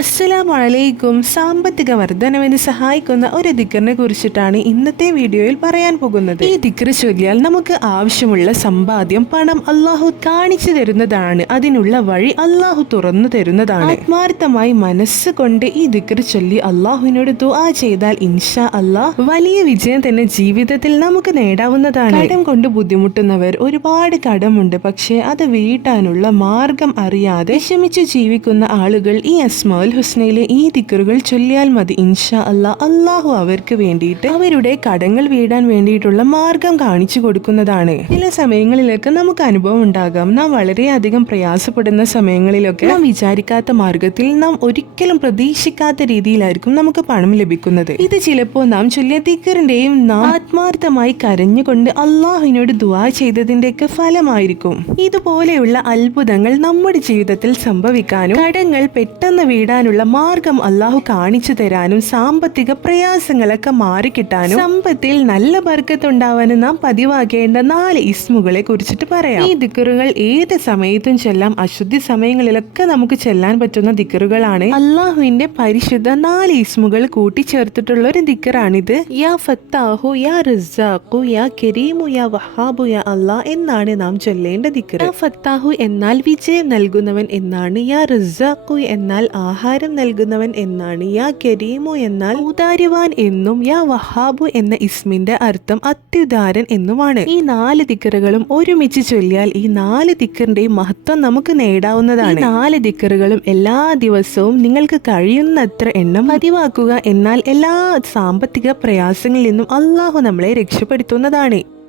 അസ്സലാമലൈക്കും. സാമ്പത്തിക വർധനവിന് സഹായിക്കുന്ന ഒരു ദിക്കറിനെ കുറിച്ചിട്ടാണ് ഇന്നത്തെ വീഡിയോയിൽ പറയാൻ പോകുന്നത്. ഈ ദിക്കർ ചൊല്ലിയാൽ നമുക്ക് ആവശ്യമുള്ള സമ്പാദ്യം പണം അള്ളാഹു കാണിച്ചു തരുന്നതാണ്. അതിനുള്ള വഴി അള്ളാഹു തുറന്നു തരുന്നതാണ്. ആത്മാർത്ഥമായി മനസ്സ് കൊണ്ട് ഈ ദിക്കർ ചൊല്ലി അള്ളാഹുവിനോട് ദുആ ചെയ്താൽ ഇൻഷാ അള്ളാഹ് വലിയ വിജയം തന്നെ ജീവിതത്തിൽ നമുക്ക് നേടാവുന്നതാണ്. കടം കൊണ്ട് ബുദ്ധിമുട്ടുന്നവർ ഒരുപാട് കടമുണ്ട്. പക്ഷേ അത് വീട്ടാനുള്ള മാർഗം അറിയാതെ വിഷമിച്ചു ജീവിക്കുന്ന ആളുകൾ ഈ അസ്മാൽ ഹുസ്നയിലെ ഈ ദിക്കറുകൾ ചൊല്ലിയാൽ മതി. ഇൻഷാ അല്ലാ അള്ളാഹു അവർക്ക് വേണ്ടിയിട്ട് അവരുടെ കടങ്ങൾ വീടാൻ വേണ്ടിയിട്ടുള്ള മാർഗം കാണിച്ചു കൊടുക്കുന്നതാണ്. ചില സമയങ്ങളിലൊക്കെ നമുക്ക് അനുഭവം ഉണ്ടാകാം. നാം വളരെയധികം പ്രയാസപ്പെടുന്ന സമയങ്ങളിലൊക്കെ നാം വിചാരിക്കാത്ത മാർഗത്തിൽ നാം ഒരിക്കലും പ്രതീക്ഷിക്കാത്ത രീതിയിലായിരിക്കും നമുക്ക് പണം ലഭിക്കുന്നത്. ഇത് ചിലപ്പോൾ നാം ചൊല്ലിയ ദിക്കറിന്റെയും നാം ആത്മാർത്ഥമായി കരഞ്ഞുകൊണ്ട് അള്ളാഹുവിനോട് ദുആ ചെയ്തതിന്റെയൊക്കെ ഫലമായിരിക്കും. ഇതുപോലെയുള്ള അത്ഭുതങ്ങൾ നമ്മുടെ ജീവിതത്തിൽ സംഭവിക്കാനും കടങ്ങൾ പെട്ടെന്ന് വീടാനുള്ള മാർഗം അള്ളാഹു കാണിച്ചു തരാനും സാമ്പത്തിക പ്രയാസങ്ങളൊക്കെ മാറിക്കിട്ടാനും സമ്പത്തിൽ നല്ല ബർക്കത്തുണ്ടാവാനും നാം പതിവാക്കേണ്ട നാല് ഇസ്മുകളെ കുറിച്ചിട്ട് പറയാം. ഈ ദിക്കറുകൾ ഏത് സമയത്തും ചെല്ലാം അശുദ്ധി സമയങ്ങളിലൊക്കെ നമുക്ക് ചെല്ലാൻ പറ്റുന്ന ദിക്കറുകളാണ്. അള്ളാഹുവിന്റെ പരിശുദ്ധ നാല് ഇസ്മുകൾ കൂട്ടിച്ചേർത്തിട്ടുള്ള ഒരു ദിക്കറാണിത്. യാ ഫത്താഹു യാ റിസാഖു യാ കരീമു യാ വഹാബു യാ അല്ലാ എന്നാണ് നാം ചൊല്ലേണ്ട ദിക്കർ യാ ഫത്താഹു എന്നാൽ വിജയം നൽകുന്നവൻ എന്നാണ് യാ റിസാഖു എന്നാൽ ആഹാരം നൽകുന്നവൻ എന്നാണ്. യാ കരീമു എന്നാൽ ഔദാര്യവാൻ എന്നും യാ വഹാബു എന്ന ഇസ്മിന്റെ അർത്ഥം അത്യുദാരൻ എന്നുമാണ്. ഈ നാല് ദിക്കറുകളും ഒരുമിച്ച് ചൊല്ലിയാൽ ഈ നാല് ദിക്കറിന്റെയും മഹത്വം നമുക്ക് നേടാവുന്നതാണ്. നാല് ദിക്കറുകളും എല്ലാ ദിവസവും നിങ്ങൾക്ക് കഴിയുന്നത്ര എണ്ണം പതിവാക്കുക എന്നാൽ എല്ലാ സാമ്പത്തിക പ്രയാസങ്ങളിൽ നിന്നും അള്ളാഹു നമ്മളെ രക്ഷപ്പെടുത്തുന്നതാണ്.